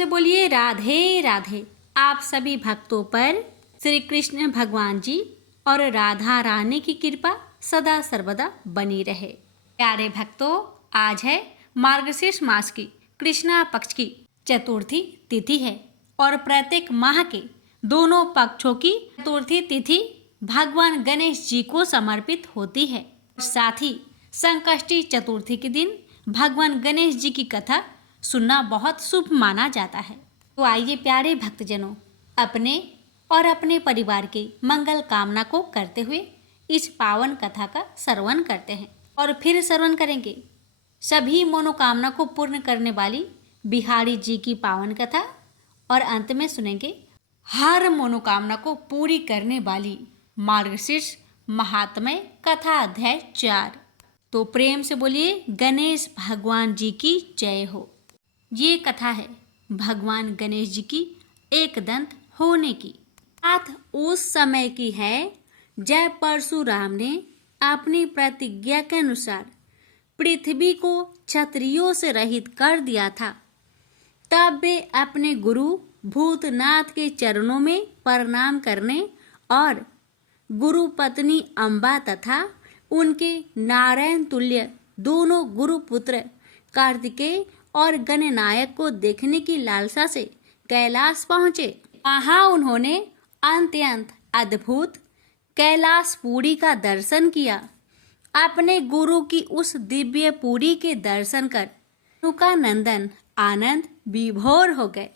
से बोलिए राधे राधे। आप सभी भक्तों पर श्री कृष्ण भगवान जी और राधा रानी की कृपा सदा सर्वदा बनी रहे। प्यारे भक्तों, आज है मार्गशीर्ष मास की कृष्णा पक्ष की चतुर्थी तिथि है और प्रत्येक माह के दोनों पक्षों की चतुर्थी तिथि भगवान गणेश जी को समर्पित होती है। साथ ही संकष्टी चतुर्थी के दिन भगवान गणेश जी की कथा सुनना बहुत शुभ माना जाता है। तो आइए प्यारे भक्तजनों, अपने और अपने परिवार के मंगल कामना को करते हुए इस पावन कथा का श्रवण करते हैं और फिर श्रवण करेंगे सभी मनोकामना को पूर्ण करने वाली बिहारी जी की पावन कथा और अंत में सुनेंगे हर मनोकामना को पूरी करने वाली मार्गशीर्ष महात्म्य कथा अध्याय 4। तो प्रेम से बोलिए गणेश भगवान जी की जय हो। ये कथा है भगवान गणेश जी की एकदंत होने की। बात उस समय की है जब परशुराम ने अपनी प्रतिज्ञा के अनुसार पृथ्वी को क्षत्रियों से रहित कर दिया था। तब वे अपने गुरु भूतनाथ के चरणों में प्रणाम करने और गुरु पत्नी अम्बा तथा उनके नारायण तुल्य दोनों गुरुपुत्र कार्तिकेय और गणनायक को देखने की लालसा से कैलाश पहुँचे। वहाँ उन्होंने अत्यंत अद्भुत कैलाशपुरी का दर्शन किया। अपने गुरु की उस दिव्य पुरी के दर्शन कर उनका नंदन आनंद विभोर हो गए।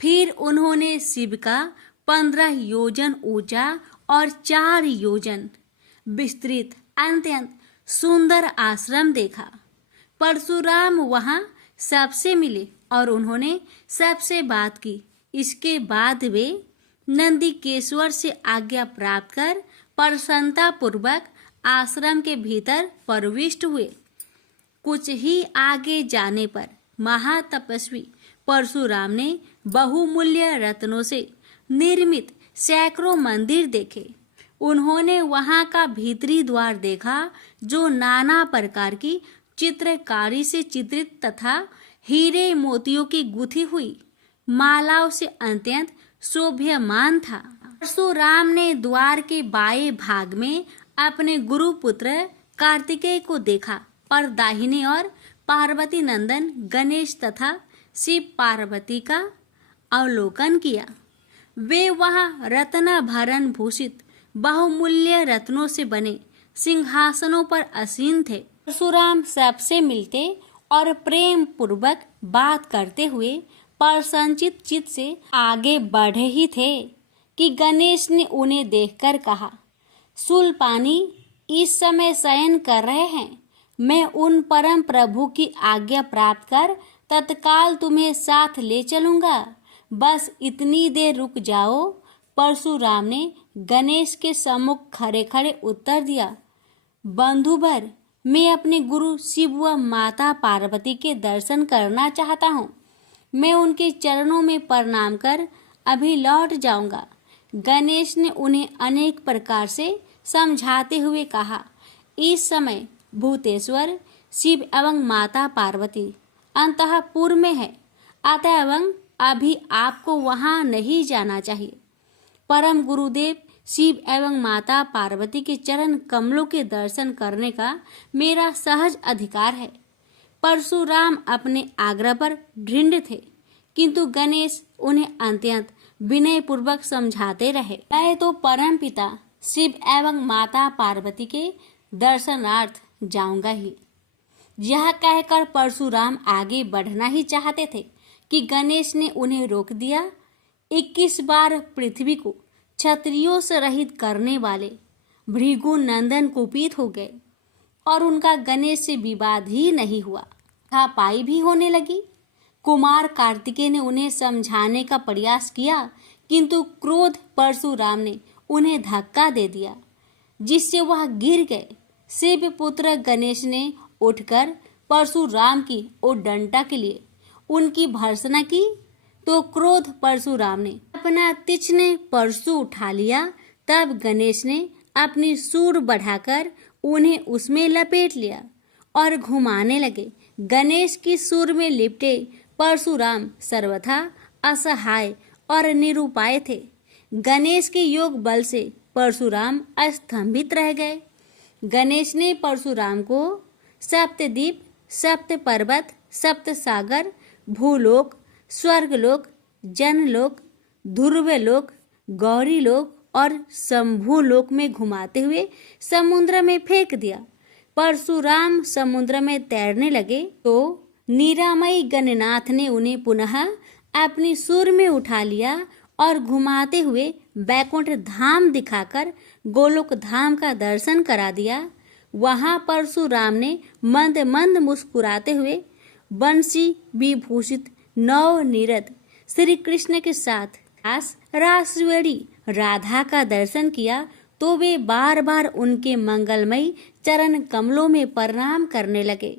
फिर उन्होंने शिव का 15 योजन ऊंचा और 4 योजन विस्तृत अत्यंत सुंदर आश्रम देखा। परशुराम वहाँ सबसे मिले और उन्होंने सबसे बात की। इसके बाद वे नंदीकेश्वर से आज्ञा प्राप्त कर प्रसन्नता पूर्वक आश्रम के भीतर प्रविष्ट हुए। कुछ ही आगे जाने पर महातपस्वी परशुराम ने बहुमूल्य रत्नों से निर्मित सैकड़ों मंदिर देखे। उन्होंने वहां का भीतरी द्वार देखा जो नाना प्रकार की चित्रकारी से चित्रित तथा हीरे मोतियों की गुथी हुई मालाओं से अत्यंत शोभ्यमान था। परशुराम ने द्वार के बाएं भाग में अपने गुरुपुत्र कार्तिकेय को देखा और दाहिने ओर पार्वती नंदन गणेश तथा शिव पार्वती का अवलोकन किया। वे वहां रत्न भरण भूषित बहुमूल्य रत्नों से बने सिंहासनों पर आसीन थे। परशुराम सबसे मिलते और प्रेम पूर्वक बात करते हुए प्रसन्नचित चित्त से आगे बढ़े ही थे कि गणेश ने उन्हें देखकर कहा, शूलपाणी इस समय शयन कर रहे हैं। मैं उन परम प्रभु की आज्ञा प्राप्त कर तत्काल तुम्हें साथ ले चलूंगा। बस इतनी देर रुक जाओ। परशुराम ने गणेश के सम्मुख खड़े खड़े उत्तर दिया, बंधुवर, मैं अपने गुरु शिव व माता पार्वती के दर्शन करना चाहता हूँ। मैं उनके चरणों में प्रणाम कर अभी लौट जाऊंगा। गणेश ने उन्हें अनेक प्रकार से समझाते हुए कहा, इस समय भूतेश्वर शिव एवं माता पार्वती अंतःपुर में है, अतएव अभी आपको वहां नहीं जाना चाहिए। परम गुरुदेव शिव एवं माता पार्वती के चरण कमलों के दर्शन करने का मेरा सहज अधिकार है। परशुराम अपने आग्रह पर दृढ़ थे, किंतु गणेश उन्हें अत्यंत विनय पूर्वक समझाते रहे। मैं तो परम पिता शिव एवं माता पार्वती के दर्शनार्थ जाऊंगा ही। यह कहकर परशुराम आगे बढ़ना ही चाहते थे कि गणेश ने उन्हें रोक दिया। 21 बार पृथ्वी को क्षत्रियों से रहित करने वाले भृगु नंदन कुपित हो गए और उनका गणेश से विवाद ही नहीं हुआ, हाथापाई भी होने लगी। कुमार कार्तिकेय ने उन्हें समझाने का प्रयास किया, किंतु क्रोध परशुराम ने उन्हें धक्का दे दिया, जिससे वह गिर गए। शिव पुत्र गणेश ने उठकर परशुराम की उद्दंडता के लिए उनकी भर्त्सना की, तो क्रोध परशुराम ने अपना तीक्ष्ण परशु उठा लिया। तब गणेश ने अपनी सूंड बढ़ाकर उन्हें उसमें लपेट लिया और घुमाने लगे। गणेश की सूंड में लिपटे परशुराम सर्वथा असहाय और निरुपाय थे। गणेश के योग बल से परशुराम स्तंभित रह गए। गणेश ने परशुराम को सप्तद्वीप, सप्त पर्वत, सप्त सागर, भूलोक, स्वर्गलोक, जनलोक, ध्रुवलोक, गौरीलोक और शंभुलोक में घुमाते हुए समुद्र में फेंक दिया। परशुराम समुद्र में तैरने लगे तो निरामयी गणनाथ ने उन्हें पुनः अपनी सुर में उठा लिया और घुमाते हुए बैकुंठ धाम दिखाकर गोलोक धाम का दर्शन करा दिया। वहां परशुराम ने मंद मंद मुस्कुराते हुए बंसी विभूषित नव निरत श्री कृष्ण के साथ रासवेड़ी राधा का दर्शन किया तो वे बार बार उनके मंगलमयी चरण कमलों में प्रणाम करने लगे।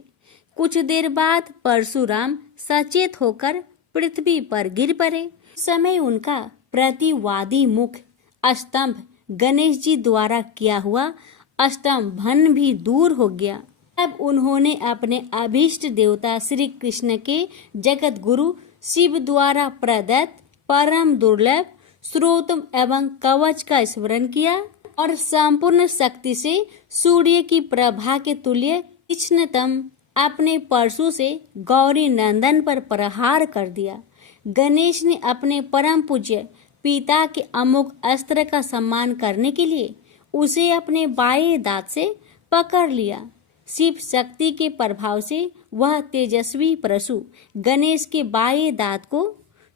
कुछ देर बाद परशुराम सचेत होकर पृथ्वी पर गिर पड़े। समय उनका प्रतिवादी मुख स्तंभ गणेश जी द्वारा किया हुआ स्तंभन भी दूर हो गया। तब उन्होंने अपने अभीष्ट देवता श्री कृष्ण के जगत गुरु शिव द्वारा प्रदत्त परम दुर्लभ स्रोत एवं कवच का स्मरण किया और संपूर्ण शक्ति से सूर्य की प्रभा के तुल्य तीक्ष्णतम अपने परशु से गौरी नंदन पर प्रहार कर दिया। गणेश ने अपने परम पूज्य पिता के अमोघ अस्त्र का सम्मान करने के लिए उसे अपने बाएं दांत से पकड़ लिया। शिव शक्ति के प्रभाव से वह तेजस्वी परशु गणेश के बाएं दांत को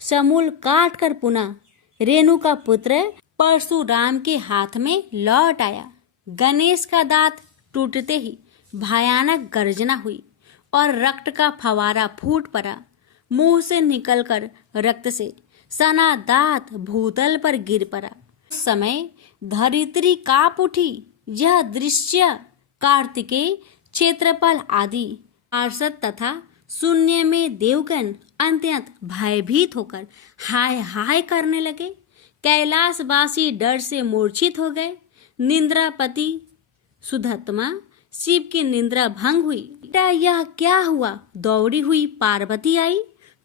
समूल काट कर पुनः रेणु का पुत्र परशुराम के हाथ में लौट आया। गणेश का दांत टूटते ही भयानक गर्जना हुई और रक्त का फवारा फूट पड़ा। मुंह से निकलकर रक्त से सना दांत भूतल पर गिर पड़ा। उस समय धरित्री कांप उठी। यह दृश्य कार्तिकेय, क्षेत्रपाल आदि पार्षद तथा शून्य में देवगण अत्यंत भयभीत होकर हाय हाय करने लगे। कैलाशवासी डर से मूर्छित हो गए। निंद्रापति सुधत्मा शिव की निंद्रा भंग हुई। बेटा यह क्या हुआ? दौड़ी हुई पार्वती आई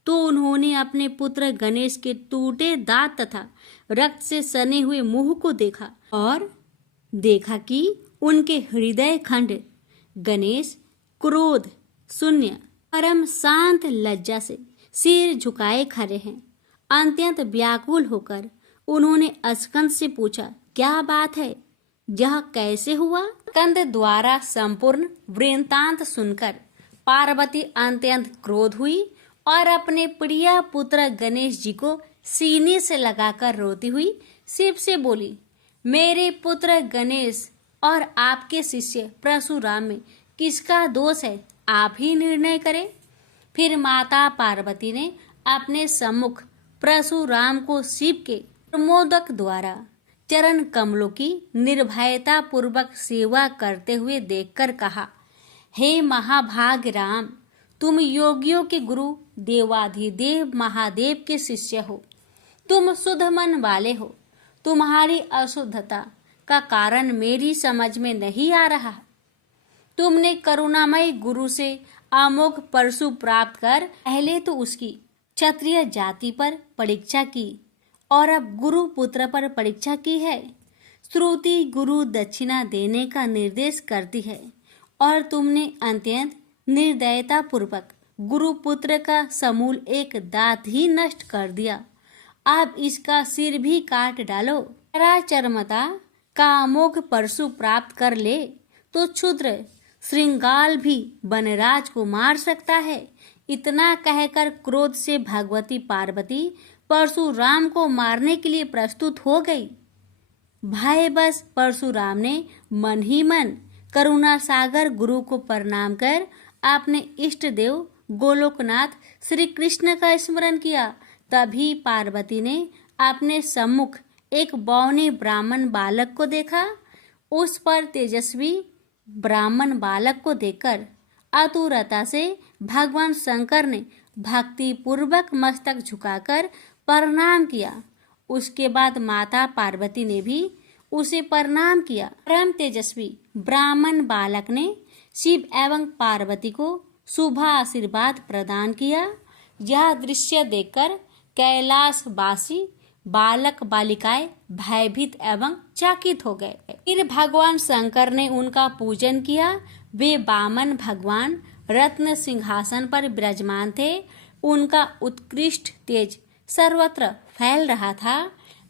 तो उन्होंने अपने पुत्र गणेश के टूटे दांत तथा रक्त से सने हुए मुंह को देखा और देखा कि उनके हृदय खंड गणेश क्रोध शून्य परम शांत लज्जा से सिर झुकाए खड़े हैं। अत्यंत व्याकुल होकर उन्होंने स्कंद से पूछा, क्या बात है? यह कैसे हुआ? स्कंद द्वारा संपूर्ण वृत्तांत सुनकर पार्वती अत्यंत क्रोध हुई और अपने प्रिय पुत्र गणेश जी को सीने से लगाकर रोती हुई शिव से बोली, मेरे पुत्र गणेश और आपके शिष्य परशुराम में किसका दोष है? आप ही निर्णय करें। फिर माता पार्वती ने अपने सम्मुख परशुराम को शिव के प्रमोदक द्वारा चरण कमलों की निर्भयता पूर्वक सेवा करते हुए देखकर कहा, हे महाभाग राम, तुम योगियों के गुरु देवाधिदेव महादेव के शिष्य हो। तुम शुद्ध मन वाले हो। तुम्हारी अशुद्धता का कारण मेरी समझ में नहीं आ रहा। तुमने करुणामय गुरु से अमोघ परशु प्राप्त कर पहले तो उसकी क्षत्रिय जाति पर परीक्षा की और अब गुरु पुत्र पर परीक्षा की है। श्रुति गुरु दक्षिणा देने का निर्देश करती है और तुमने अत्यंत निर्दयता पूर्वक गुरु पुत्र का समूल एक दांत ही नष्ट कर दिया। अब इसका सिर भी काट डालो। चरमता का अमोघ परशु प्राप्त कर ले तो क्षुद्र श्रृंगाल भी वनराज को मार सकता है। इतना कहकर क्रोध से भगवती पार्वती परशुराम को मारने के लिए प्रस्तुत हो गई। भय बस परशुराम ने मन ही मन करुणा सागर गुरु को प्रणाम कर अपने इष्ट देव गोलोकनाथ श्री कृष्ण का स्मरण किया। तभी पार्वती ने अपने सम्मुख एक बौने ब्राह्मण बालक को देखा। उस पर तेजस्वी ब्राह्मण बालक को देखकर आतुरता से भगवान शंकर ने भक्ति पूर्वक मस्तक झुकाकर प्रणाम किया। उसके बाद माता पार्वती ने भी उसे प्रणाम किया। परम तेजस्वी ब्राह्मण बालक ने शिव एवं पार्वती को शुभ आशीर्वाद प्रदान किया। यह दृश्य देखकर कैलाशवासी बालक बालिकाएं भयभीत एवं चकित हो गए। फिर भगवान शंकर ने उनका पूजन किया। वे वामन भगवान रत्न सिंहासन पर विराजमान थे। उनका उत्कृष्ट तेज सर्वत्र फैल रहा था।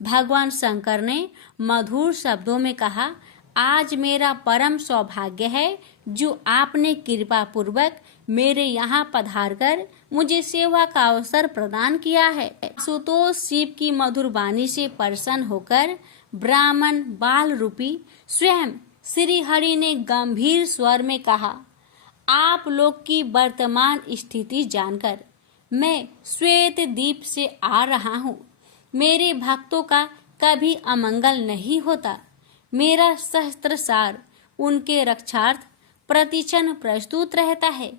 भगवान शंकर ने मधुर शब्दों में कहा, आज मेरा परम सौभाग्य है जो आपने कृपा पूर्वक मेरे यहाँ पधारकर मुझे सेवा का अवसर प्रदान किया है। आशुतोष शिव की मधुर वाणी से प्रसन्न होकर ब्राह्मण बाल रूपी स्वयं श्री हरि ने गंभीर स्वर में कहा, आप लोग की वर्तमान स्थिति जानकर मैं श्वेत द्वीप से आ रहा हूँ। मेरे भक्तों का कभी अमंगल नहीं होता। मेरा सहस्त्रसार उनके रक्षार्थ प्रतिक्षण प्रस्तुत रहता है,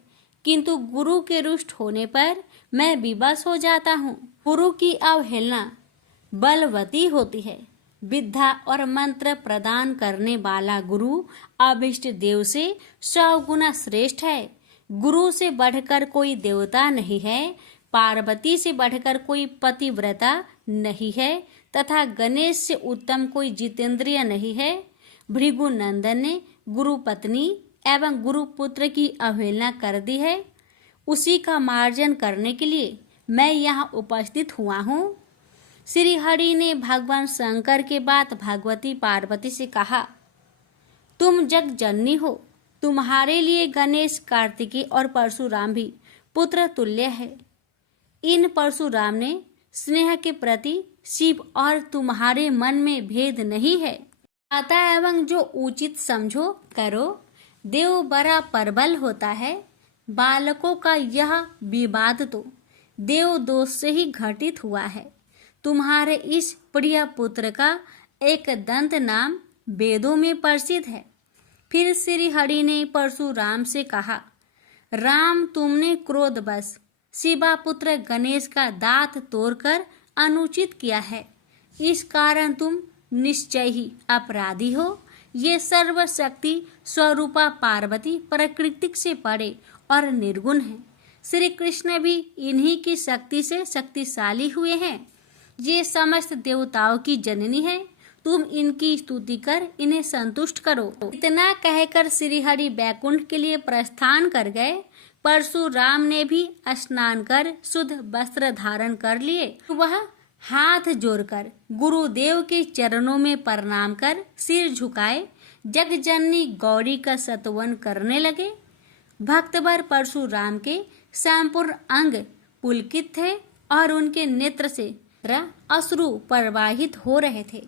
किंतु गुरु के रुष्ट होने पर मैं विवश हो जाता हूँ। गुरु की अवहेलना बलवती होती है। विद्या और मंत्र प्रदान करने वाला गुरु अभिष्ट देव से 100 गुना श्रेष्ठ है। गुरु से बढ़कर कोई देवता नहीं है, पार्वती से बढ़कर कोई पतिव्रता नहीं है तथा गणेश से उत्तम कोई जितेंद्रिय नहीं है। भृगु नंदन ने गुरु पत्नी एवं गुरु पुत्र की अवहेलना कर दी है। उसी का मार्जन करने के लिए मैं यहाँ उपस्थित हुआ हूँ। श्री हरि ने भगवान शंकर के बाद भगवती पार्वती से कहा, तुम जग जननी हो। तुम्हारे लिए गणेश, कार्तिकेय और परशुराम भी पुत्र तुल्य है। इन परशुराम ने स्नेह के प्रति शिव और तुम्हारे मन में भेद नहीं है। अतः एवं जो उचित समझो करो। देव बड़ा प्रबल होता है। बालकों का यह विवाद तो देव दोष से ही घटित हुआ है। तुम्हारे इस प्रिय पुत्र का एक दंत नाम वेदों में प्रसिद्ध है। फिर श्री हरि ने परशुराम से कहा, राम, तुमने क्रोधवश शिवा पुत्र गणेश का दांत तोड़कर अनुचित किया है। इस कारण तुम निश्चय ही अपराधी हो। ये सर्वशक्ति स्वरूपा पार्वती प्रकृति से परे और निर्गुण है। श्री कृष्ण भी इन्हीं की शक्ति से शक्तिशाली हुए हैं। ये समस्त देवताओं की जननी है। तुम इनकी स्तुति कर इन्हें संतुष्ट करो। इतना कहकर श्री हरि वैकुंठ के लिए प्रस्थान कर गए। परशुराम ने भी स्नान कर शुद्ध वस्त्र धारण कर लिए। वह हाथ जोड़कर गुरुदेव के चरणों में प्रणाम कर सिर झुकाए जगजननी गौरी का स्तवन करने लगे। भक्तवर परशुराम के संपूर्ण अंग पुलकित थे और उनके नेत्र से अश्रु प्रवाहित हो रहे थे।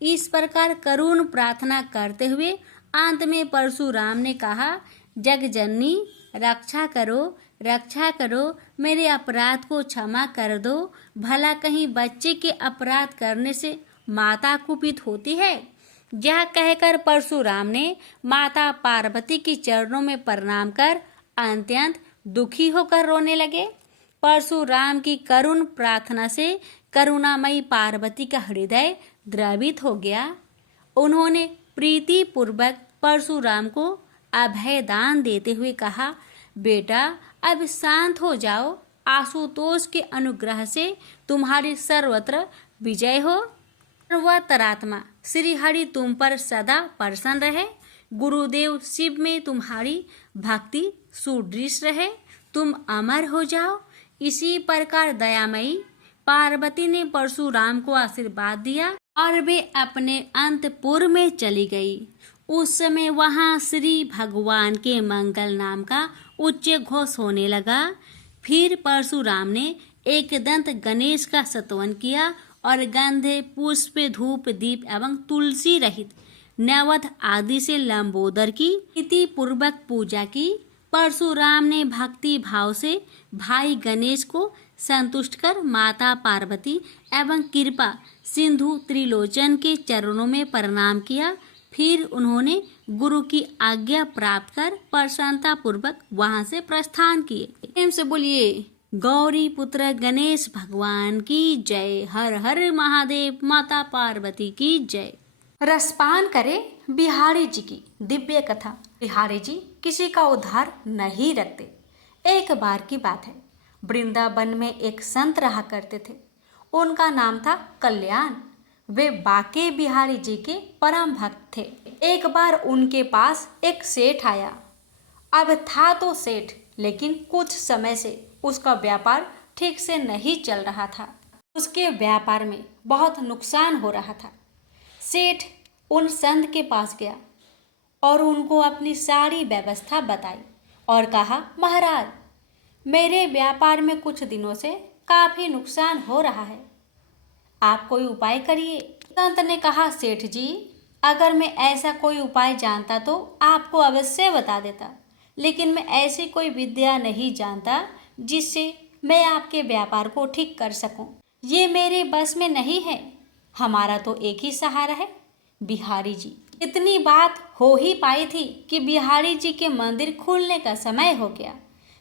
इस प्रकार करुण प्रार्थना करते हुए अंत में परशुराम ने कहा, जगजननी रक्षा करो, रक्षा करो, मेरे अपराध को क्षमा कर दो। भला कहीं बच्चे के अपराध करने से माता कुपित होती है। यह कहकर परशुराम ने माता पार्वती के चरणों में प्रणाम कर अत्यंत दुखी होकर रोने लगे। परशुराम की करुण प्रार्थना से करुणामयी पार्वती का हृदय द्रवित हो गया। उन्होंने प्रीति पूर्वक परशुराम को अभय दान देते हुए कहा, बेटा अब शांत हो जाओ। आशुतोष के अनुग्रह से तुम्हारी सर्वत्र विजय हो। सर्वतरात्मा श्री हरि तुम पर सदा प्रसन्न रहे। गुरुदेव शिव में तुम्हारी भक्ति सुदृढ़ रहे। तुम अमर हो जाओ। इसी प्रकार दयामयी पार्वती ने परशुराम को आशीर्वाद दिया और वे अपने अंतपुर में चली गई। उस समय वहां श्री भगवान के मंगल नाम का उच्च घोष होने लगा। फिर परशुराम ने एक दंत गणेश का स्तवन किया और गंधे, पुष्प, धूप, दीप एवं तुलसी रहित नैवेद्य आदि से लंबोदर की प्रीति पूर्वक पूजा की। परशुराम ने भक्ति भाव से भाई गणेश को संतुष्ट कर माता पार्वती एवं कृपा सिंधु त्रिलोचन के चरणों में प्रणाम किया। फिर उन्होंने गुरु की आज्ञा प्राप्त कर प्रसन्नता पूर्वक वहां से प्रस्थान किए। प्रेम से बोलिए गौरी पुत्र गणेश भगवान की जय। हर हर महादेव। माता पार्वती की जय। रसपान करें बिहारी जी की दिव्य कथा। बिहारी जी किसी का उद्धार नहीं रखते। एक बार की बात है, वृंदावन में एक संत रहा करते थे। उनका नाम था कल्याण। वे बाके बिहारी जी के परम भक्त थे। एक बार उनके पास एक सेठ आया। अब था तो सेठ, लेकिन कुछ समय से उसका व्यापार ठीक से नहीं चल रहा था। उसके व्यापार में बहुत नुकसान हो रहा था। सेठ उन संत के पास गया और उनको अपनी सारी व्यवस्था बताई और कहा, महाराज, मेरे व्यापार में कुछ दिनों से काफी नुकसान हो रहा है, आप कोई उपाय करिए। संत ने कहा, सेठ जी, अगर मैं ऐसा कोई उपाय जानता तो आपको अवश्य बता देता, लेकिन मैं ऐसी कोई विद्या नहीं जानता जिससे मैं आपके व्यापार को ठीक कर सकूं। ये मेरे बस में नहीं है। हमारा तो एक ही सहारा है, बिहारी जी। इतनी बात हो ही पाई थी कि बिहारी जी के मंदिर खुलने का समय हो गया।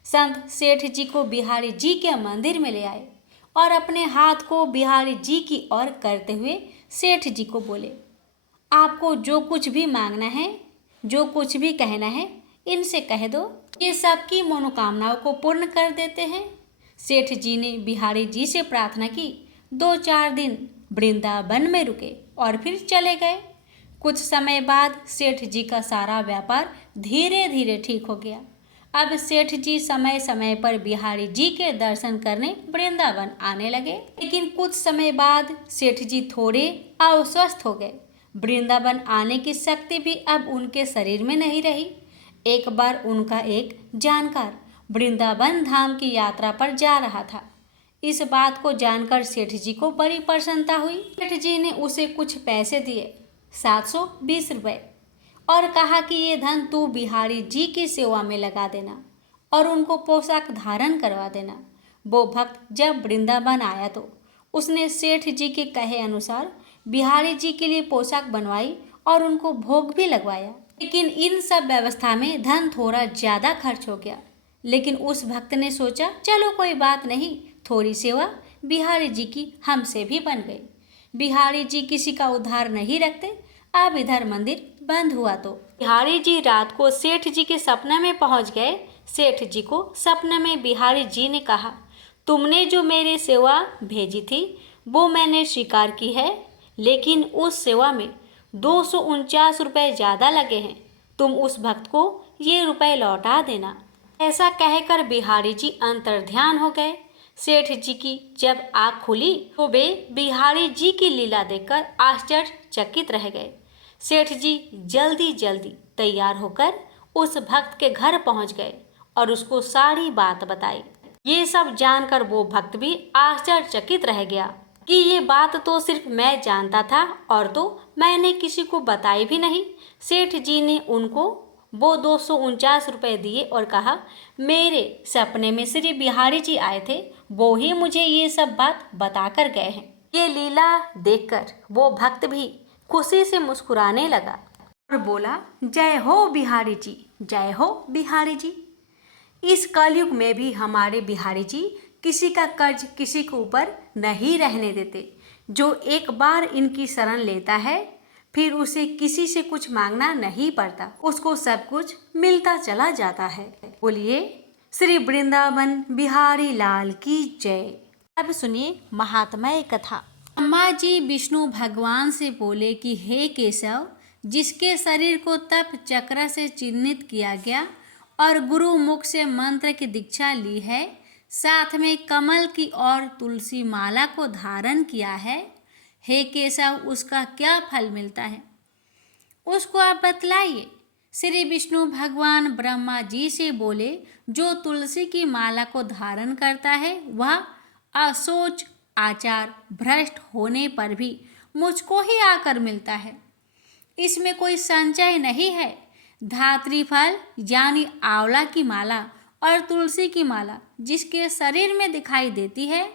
संत सेठ जी को बिहारी जी के मंदिर में ले आए और अपने हाथ को बिहारी जी की ओर करते हुए सेठ जी को बोले, आपको जो कुछ भी मांगना है, जो कुछ भी कहना है, इनसे कह दो, ये सबकी मनोकामनाओं को पूर्ण कर देते हैं। सेठ जी ने बिहारी जी से प्रार्थना की। 2-4 दिन वृंदावन में रुके और फिर चले गए। कुछ समय बाद सेठ जी का सारा व्यापार धीरे धीरे ठीक हो गया। अब सेठ जी समय समय पर बिहारी जी के दर्शन करने वृंदावन आने लगे। लेकिन कुछ समय बाद सेठ जी थोड़े अस्वस्थ हो गए। वृंदावन आने की शक्ति भी अब उनके शरीर में नहीं रही। एक बार उनका एक जानकार वृंदावन धाम की यात्रा पर जा रहा था। इस बात को जानकर सेठ जी को बड़ी प्रसन्नता हुई। सेठ जी ने उसे कुछ पैसे दिए, 720 रुपये, और कहा कि ये धन तू बिहारी जी की सेवा में लगा देना और उनको पोशाक धारण करवा देना। वो भक्त जब वृंदावन आया तो उसने सेठ जी के कहे अनुसार बिहारी जी के लिए पोशाक बनवाई और उनको भोग भी लगवाया। लेकिन इन सब व्यवस्था में धन थोड़ा ज़्यादा खर्च हो गया। लेकिन उस भक्त ने सोचा, चलो कोई बात नहीं, थोड़ी सेवा बिहारी जी की हमसे भी बन गई। बिहारी जी किसी का उद्धार नहीं रखते। अब इधर मंदिर बंद हुआ तो बिहारी जी रात को सेठ जी के सपने में पहुंच गए। सेठ जी को सपने में बिहारी जी ने कहा, तुमने जो मेरी सेवा भेजी थी वो मैंने स्वीकार की है, लेकिन उस सेवा में 249 रुपये ज़्यादा लगे हैं। तुम उस भक्त को ये रुपए लौटा देना। ऐसा कहकर बिहारी जी अंतर्ध्यान हो गए। सेठ जी की जब आँख खुली तो वे बिहारी जी की लीला देखकर आश्चर्यचकित रह गए। सेठ जी जल्दी जल्दी तैयार होकर उस भक्त के घर पहुंच गए और उसको सारी बात बताई। ये सब जानकर वो भक्त भी आश्चर्यचकित रह गया कि ये बात तो सिर्फ मैं जानता था और तो मैंने किसी को बताई भी नहीं। सेठ जी ने उनको वो 249 रुपये दिए और कहा, मेरे सपने में श्री बिहारी जी आए थे, वो ही मुझे ये सब बात बता कर गए हैं। ये लीला देखकर वो भक्त भी खुशी से मुस्कुराने लगा और बोला, जय हो बिहारी जी, जय हो बिहारी जी। इस कलयुग में भी हमारे बिहारी जी किसी का कर्ज किसी के ऊपर नहीं रहने देते। जो एक बार इनकी शरण लेता है फिर उसे किसी से कुछ मांगना नहीं पड़ता, उसको सब कुछ मिलता चला जाता है। बोलिए श्री वृंदावन बिहारी लाल की जय। अब सुनिए महात्मय कथा। ब्रह्मा जी विष्णु भगवान से बोले कि हे केशव, जिसके शरीर को तप चक्र से चिन्हित किया गया और गुरु मुख से मंत्र की दीक्षा ली है, साथ में कमल की और तुलसी माला को धारण किया है, हे केशव, उसका क्या फल मिलता है, उसको आप बतलाइए। श्री विष्णु भगवान ब्रह्मा जी से बोले, जो तुलसी की माला को धारण करता है वह असोच आचार भ्रष्ट होने पर भी मुझको ही आकर मिलता है। इसमें कोई संचय नहीं है। धात्री फल यानी आंवला की माला और तुलसी की माला जिसके शरीर में दिखाई देती है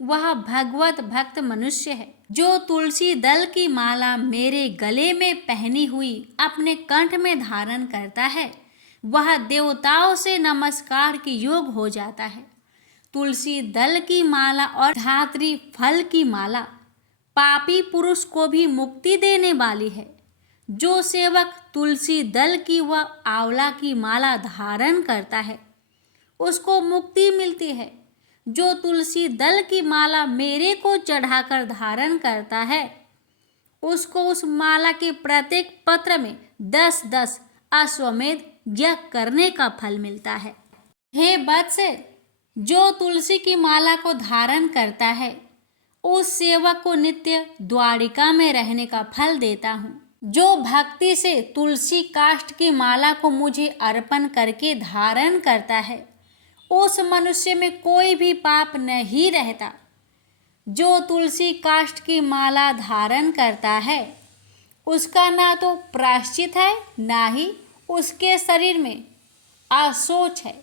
वह भगवत भक्त मनुष्य है। जो तुलसी दल की माला मेरे गले में पहनी हुई अपने कंठ में धारण करता है वह देवताओं से नमस्कार के योग हो जाता है। तुलसी दल की माला और धात्री फल की माला पापी पुरुष को भी मुक्ति देने वाली है। जो सेवक तुलसी दल की व आंवला की माला धारण करता है उसको मुक्ति मिलती है। जो तुलसी दल की माला मेरे को चढ़ाकर धारण करता है, उसको उस माला के प्रत्येक पत्र में 10-10 अश्वमेध यज्ञ करने का फल मिलता है। हे वत्स, जो तुलसी की माला को धारण करता है, उस सेवक को नित्य द्वारिका में रहने का फल देता हूँ। जो भक्ति से तुलसी काष्ठ की माला को मुझे अर्पण करके धारण करता है, उस मनुष्य में कोई भी पाप नहीं रहता। जो तुलसी काष्ठ की माला धारण करता है, उसका ना तो प्रायश्चित है, ना ही उसके शरीर में आशोच है,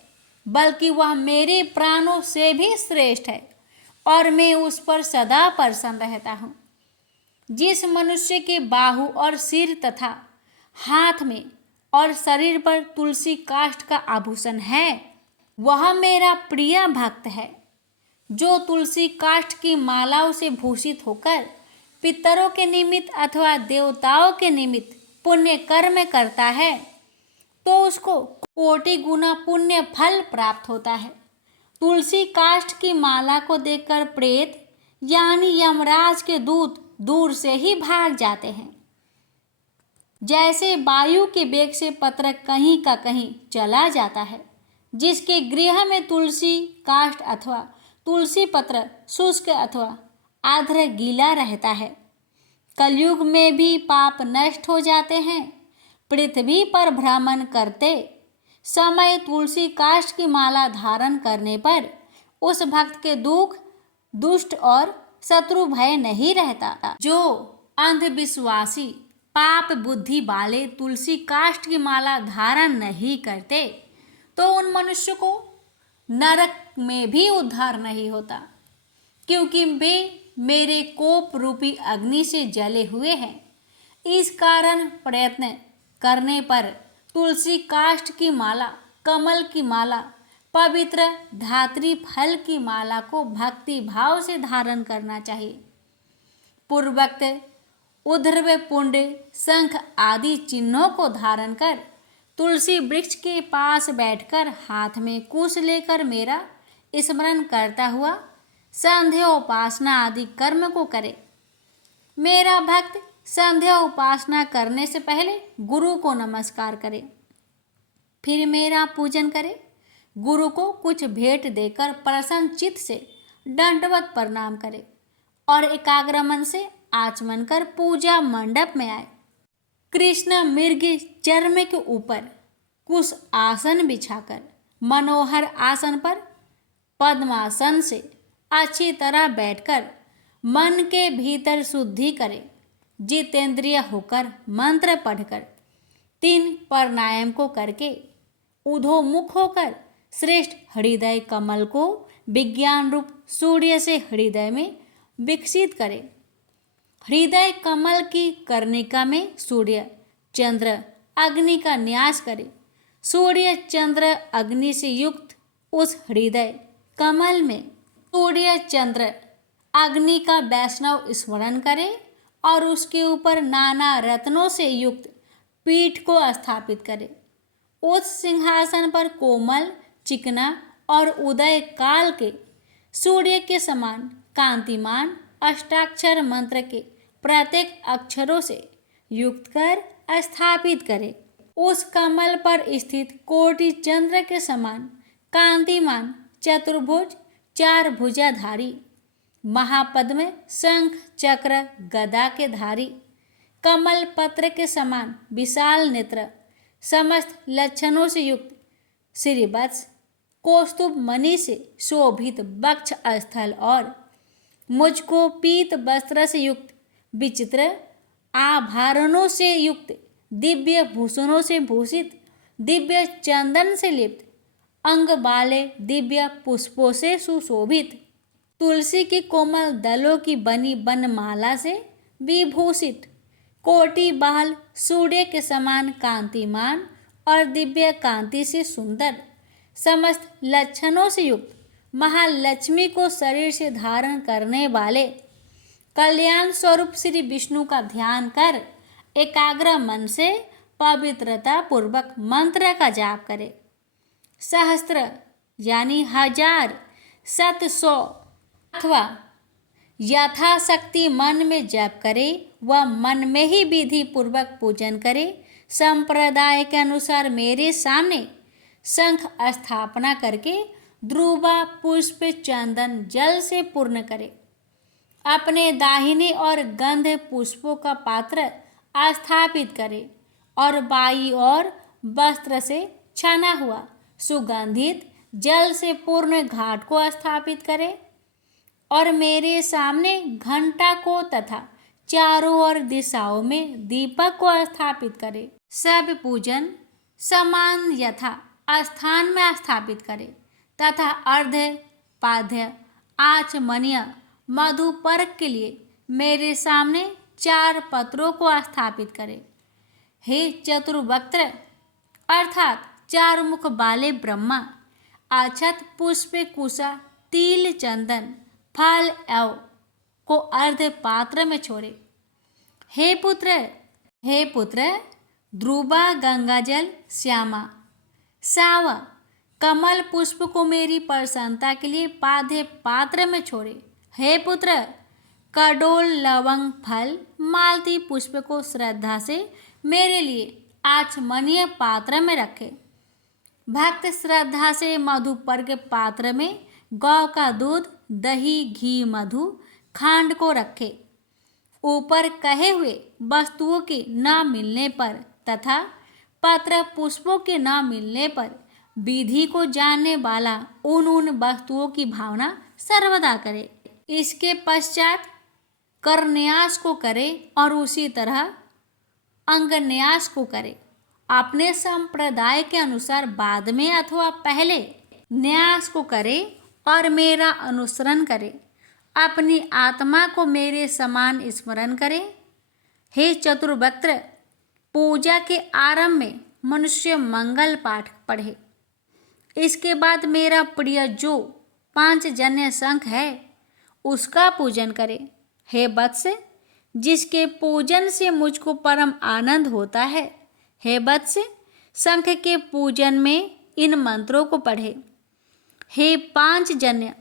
बल्कि वह मेरे प्राणों से भी श्रेष्ठ है और मैं उस पर सदा प्रसन्न रहता हूँ। जिस मनुष्य के बाहु और सिर तथा हाथ में और शरीर पर तुलसी काष्ठ का आभूषण है, वह मेरा प्रिय भक्त है। जो तुलसी काष्ठ की मालाओं से भूषित होकर पितरों के निमित्त अथवा देवताओं के निमित्त पुण्य कर्म करता है, तो उसको कोटि गुना पुण्य फल प्राप्त होता है। तुलसी काष्ठ की माला को देखकर प्रेत यानी यमराज के दूत दूर से ही भाग जाते हैं। जैसे वायु के वेग से पत्र कहीं का कहीं चला जाता है, जिसके गृह में तुलसी काष्ठ अथवा तुलसी पत्र शुष्क अथवा आर्द्र गीला रहता है। कलयुग में भी पाप नष्ट हो जाते हैं। पृथ्वी पर भ्रमण करते समय तुलसी काष्ठ की माला धारण करने पर उस भक्त के दुख, दुष्ट और शत्रु भय नहीं रहता। जो अंधविश्वासी पाप बुद्धि वाले तुलसी काष्ठ की माला धारण नहीं करते, तो उन मनुष्य को नरक में भी उद्धार नहीं होता, क्योंकि वे मेरे कोप रूपी अग्नि से जले हुए हैं। इस कारण प्रयत्न करने पर तुलसी काष्ठ की माला, कमल की माला, पवित्र धात्री फल की माला को भक्ति भाव से धारण करना चाहिए। पूर्वोक्त ऊर्ध्व पुंड, शंख आदि चिन्हों को धारण कर तुलसी वृक्ष के पास बैठकर हाथ में कुश लेकर मेरा स्मरण करता हुआ संध्या उपासना आदि कर्म को करे। मेरा भक्त संध्या उपासना करने से पहले गुरु को नमस्कार करे, फिर मेरा पूजन करे। गुरु को कुछ भेंट देकर प्रसन्न चित्त से दंडवत प्रणाम करे और एकाग्र मन से आचमन कर पूजा मंडप में आए। कृष्ण मृग चर्म के ऊपर कुश आसन बिछाकर मनोहर आसन पर पद्मासन से अच्छी तरह बैठकर मन के भीतर शुद्धि करे। जितेंद्रिय होकर मंत्र पढ़कर 3 प्राणायाम को करके ऊर्ध्वमुख होकर श्रेष्ठ हृदय कमल को विज्ञान रूप सूर्य से हृदय में विकसित करे। हृदय कमल की कर्णिका में सूर्य चंद्र अग्नि का न्यास करे। सूर्य चंद्र अग्नि से युक्त उस हृदय कमल में सूर्य चंद्र अग्नि का वैष्णव स्मरण करे और उसके ऊपर नाना रत्नों से युक्त पीठ को स्थापित करे। उस सिंहासन पर कोमल, चिकना और उदय काल के सूर्य के समान कांतिमान अष्टाक्षर मंत्र के प्रत्येक अक्षरों से युक्त कर स्थापित करे। उस कमल पर स्थित कोटि चंद्र के समान कांतिमान चतुर्भुज 4 भुजाधारी महापद्म शंख चक्र गदा के धारी कमल पत्र के समान विशाल नेत्र समस्त लक्षणों से युक्त श्रीवत्स कौस्तुभ मणि से शोभित वक्ष स्थल और मुझको पीत वस्त्र से युक्त विचित्र आभरणों से युक्त दिव्य भूषणों से भूषित दिव्य चंदन से लिप्त अंग वाले दिव्य पुष्पों से सुशोभित तुलसी की कोमल दलों की बनी बनमाला से विभूषित कोटि बाल सूर्य के समान कांतिमान और दिव्य कांति से सुंदर समस्त लक्षणों से युक्त महालक्ष्मी को शरीर से धारण करने वाले कल्याण स्वरूप श्री विष्णु का ध्यान कर एकाग्र मन से पवित्रता पूर्वक मंत्र का जाप करे। सहस्त्र यानी 1000 शत 100 अथवा यथाशक्ति मन में जप करे व मन में ही विधि पूर्वक पूजन करे। संप्रदाय के अनुसार मेरे सामने शंख स्थापना करके ध्रुवा पुष्प चंदन जल से पूर्ण करे। अपने दाहिने और गंध पुष्पों का पात्र स्थापित करे और बाई और वस्त्र से छना हुआ सुगंधित जल से पूर्ण घाट को स्थापित करे और मेरे सामने घंटा को तथा चारों ओर दिशाओं में दीपक को स्थापित करे। सब पूजन समान यथा स्थान में स्थापित करे तथा अर्ध पाद्य आचमनीय मधुपर्क के लिए मेरे सामने 4 पत्रों को स्थापित करे। हे चतुर्वक्त्र अर्थात 4 मुख वाले ब्रह्मा अक्षत पुष्प कुशा तिल चंदन फल एव को अर्ध पात्र में छोड़े। हे पुत्र ध्रुवा गंगाजल श्यामा सावा कमल पुष्प को मेरी प्रसन्नता के लिए पाद्य पात्र में छोड़े। हे पुत्र कडोल लवंग फल मालती पुष्प को श्रद्धा से मेरे लिए आचमनीय पात्र में रखे। भक्त श्रद्धा से मधुपर्क पात्र में गौ का दूध दही घी मधु खांड को रखे। ऊपर कहे हुए वस्तुओं के न मिलने पर तथा पत्र पुष्पों के न मिलने पर विधि को जानने वाला उन वस्तुओं की भावना सर्वदा करे। इसके पश्चात करन्यास को करे और उसी तरह अंगन्यास को करे। अपने संप्रदाय के अनुसार बाद में अथवा पहले न्यास को करे और मेरा अनुसरण करे। अपनी आत्मा को मेरे समान स्मरण करे। हे चतुर्वक्त्र पूजा के आरंभ में मनुष्य मंगल पाठ पढ़े। इसके बाद मेरा प्रिय जो 5 जन्य शंख है उसका पूजन करे। हे वत्स जिसके पूजन से मुझको परम आनंद होता है, हे वत्स शंख के पूजन में इन मंत्रों को पढ़े। हे 5 जन्य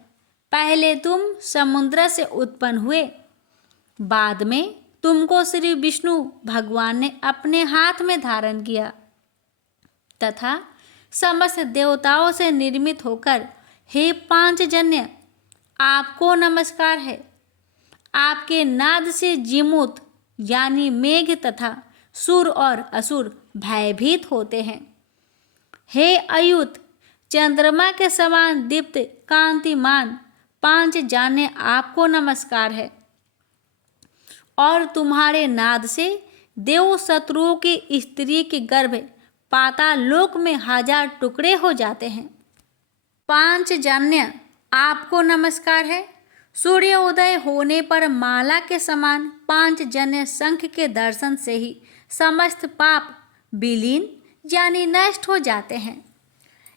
पहले तुम समुद्र से उत्पन्न हुए, बाद में तुमको श्री विष्णु भगवान ने अपने हाथ में धारण किया तथा समस्त देवताओं से निर्मित होकर हे 5 जन्य आपको नमस्कार है। आपके नाद से जिमूत यानी मेघ तथा सुर और असुर भयभीत होते हैं। हे अयुत चंद्रमा के समान दीप्त कांतिमान 5 जाने आपको नमस्कार है और तुम्हारे नाद से देव शत्रुओं की स्त्री के गर्भ पाताल लोक में 1000 टुकड़े हो जाते हैं। 5 जान्य आपको नमस्कार है। सूर्योदय होने पर माला के समान 5 जन्य शंख के दर्शन से ही समस्त पाप विलीन यानी नष्ट हो जाते हैं।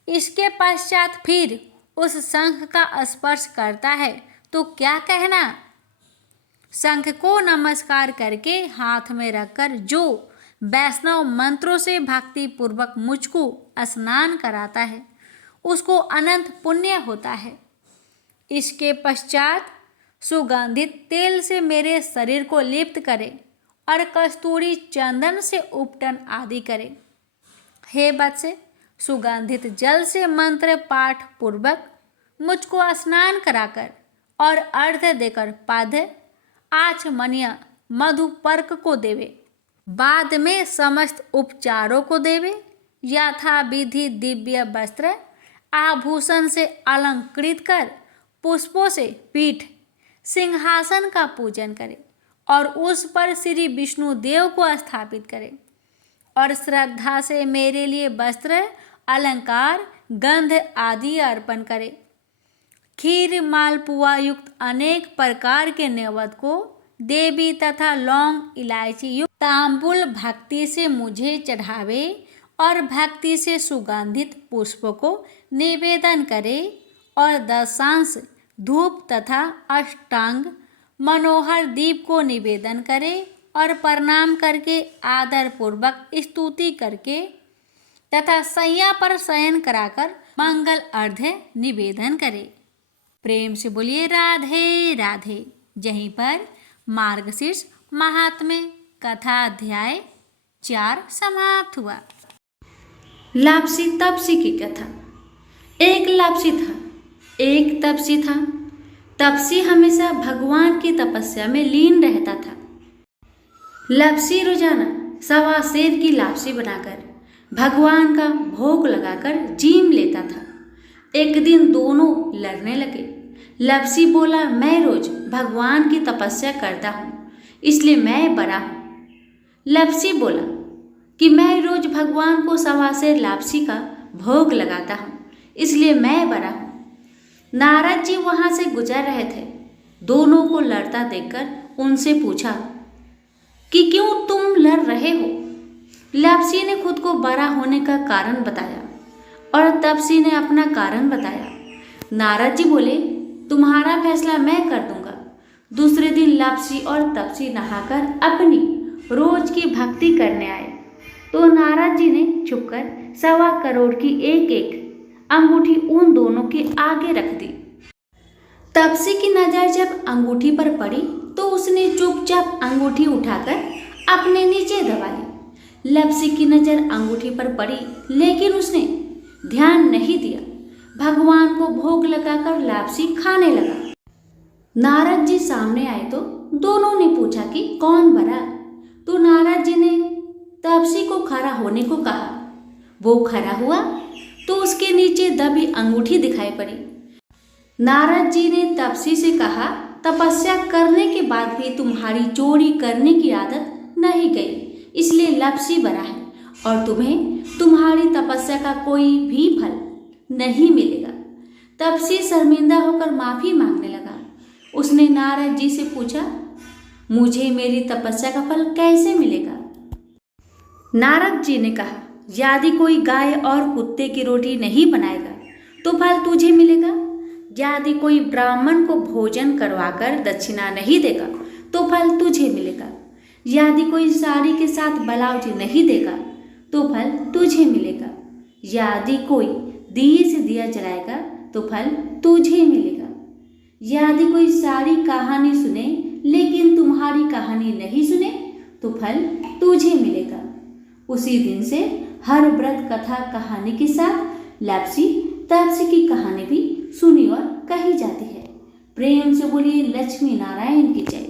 इसके पश्चात फिर उस शंख का स्पर्श करता है तो क्या कहना। शंख को नमस्कार करके हाथ में रखकर जो वैष्णव मंत्रों से भक्ति पूर्वक मुझको स्नान कराता है उसको अनंत पुण्य होता है। इसके पश्चात सुगंधित तेल से मेरे शरीर को लिप्त करे और कस्तूरी चंदन से उपटन आदि करे। हे वत्स सुगंधित जल से मंत्र पाठ पूर्वक मुझको स्नान कराकर और अर्घ देकर पाद्य आचमनीय मधुपर्क को देवे। बाद में समस्त उपचारों को देवे। यथा विधि दिव्य वस्त्र आभूषण से अलंकृत कर पुष्पों से पीठ सिंहासन का पूजन करे और उस पर श्री विष्णु देव को स्थापित करे और श्रद्धा से मेरे लिए वस्त्र अलंकार गंध आदि अर्पण करे। खीर मालपुआ युक्त अनेक प्रकार के नैवेद्य को देवी तथा लौंग इलायची युक्त तांबुल भक्ति से मुझे चढ़ावे और भक्ति से सुगंधित पुष्प को निवेदन करे और दशांश धूप तथा अष्टांग मनोहर दीप को निवेदन करे और प्रणाम करके आदर पूर्वक स्तुति करके तथा सैया पर शयन कराकर मंगल अर्घ्य निवेदन करे। प्रेम से बोलिए राधे राधे। यहीं पर मार्गशीर्ष महात्म्य कथा अध्याय 4 समाप्त हुआ। लापसी तपसी की कथा। एक लापसी था, एक तपसी था। तपसी हमेशा भगवान की तपस्या में लीन रहता था। लापसी रोजाना सवा सेर की लापसी बनाकर भगवान का भोग लगाकर जीम लेता था। एक दिन दोनों लड़ने लगे। लापसी बोला, मैं रोज भगवान की तपस्या करता हूँ, इसलिए मैं बड़ा हूँ। लापसी बोला कि मैं रोज भगवान को सवा सेर लापसी का भोग लगाता हूँ, इसलिए मैं बड़ा हूँ। नारद जी वहां से गुजर रहे थे। दोनों को लड़ता देखकर उनसे पूछा कि क्यों तुम लड़ रहे हो। लापसी ने खुद को बड़ा होने का कारण बताया और तपसी ने अपना कारण बताया। नारद जी बोले, तुम्हारा फैसला मैं कर दूंगा। दूसरे दिन लापसी और तपसी नहाकर अपनी रोज की भक्ति करने आए तो नारद जी ने छुपकर 1.25 करोड़ की एक एक अंगूठी उन दोनों के आगे रख दी। तपसी की नजर जब अंगूठी पर पड़ी तो उसने चुपचाप अंगूठी उठाकर अपने नीचे दबा ली। लापसी की नजर अंगूठी पर पड़ी लेकिन उसने ध्यान नहीं दिया। भगवान को भोग लगाकर लापसी खाने लगा। नारद जी सामने आए तो दोनों ने पूछा कि कौन बड़ा। तो नारद जी ने तपसी को खड़ा होने को कहा। वो खड़ा हुआ तो उसके नीचे दबी अंगूठी दिखाई पड़ी। नारद जी ने तपसी से कहा, तपस्या करने के बाद भी तुम्हारी चोरी करने की आदत नहीं गई, इसलिए लापसी बड़ा है और तुम्हें तुम्हारी तपस्या का कोई भी फल नहीं मिलेगा। तपसी शर्मिंदा होकर माफी मांगने लगा। उसने नारद जी से पूछा, मुझे मेरी तपस्या का फल कैसे मिलेगा। नारद जी ने कहा, यदि कोई गाय और कुत्ते की रोटी नहीं बनाएगा तो फल तुझे मिलेगा। यदि कोई ब्राह्मण को भोजन करवाकर दक्षिणा नहीं देगा तो फल तुझे मिलेगा। यदि कोई साड़ी के साथ ब्लाउज नहीं देगा तो फल तुझे मिलेगा। यदि कोई दिए से दिया जलाएगा तो फल तुझे मिलेगा। यदि कोई सारी कहानी सुने लेकिन तुम्हारी कहानी नहीं सुने तो फल तुझे मिलेगा। उसी दिन से हर व्रत कथा कहानी के साथ लापसी तपसी की कहानी भी सुनी और कही जाती है। प्रेम से बोलिए लक्ष्मी नारायण की जय।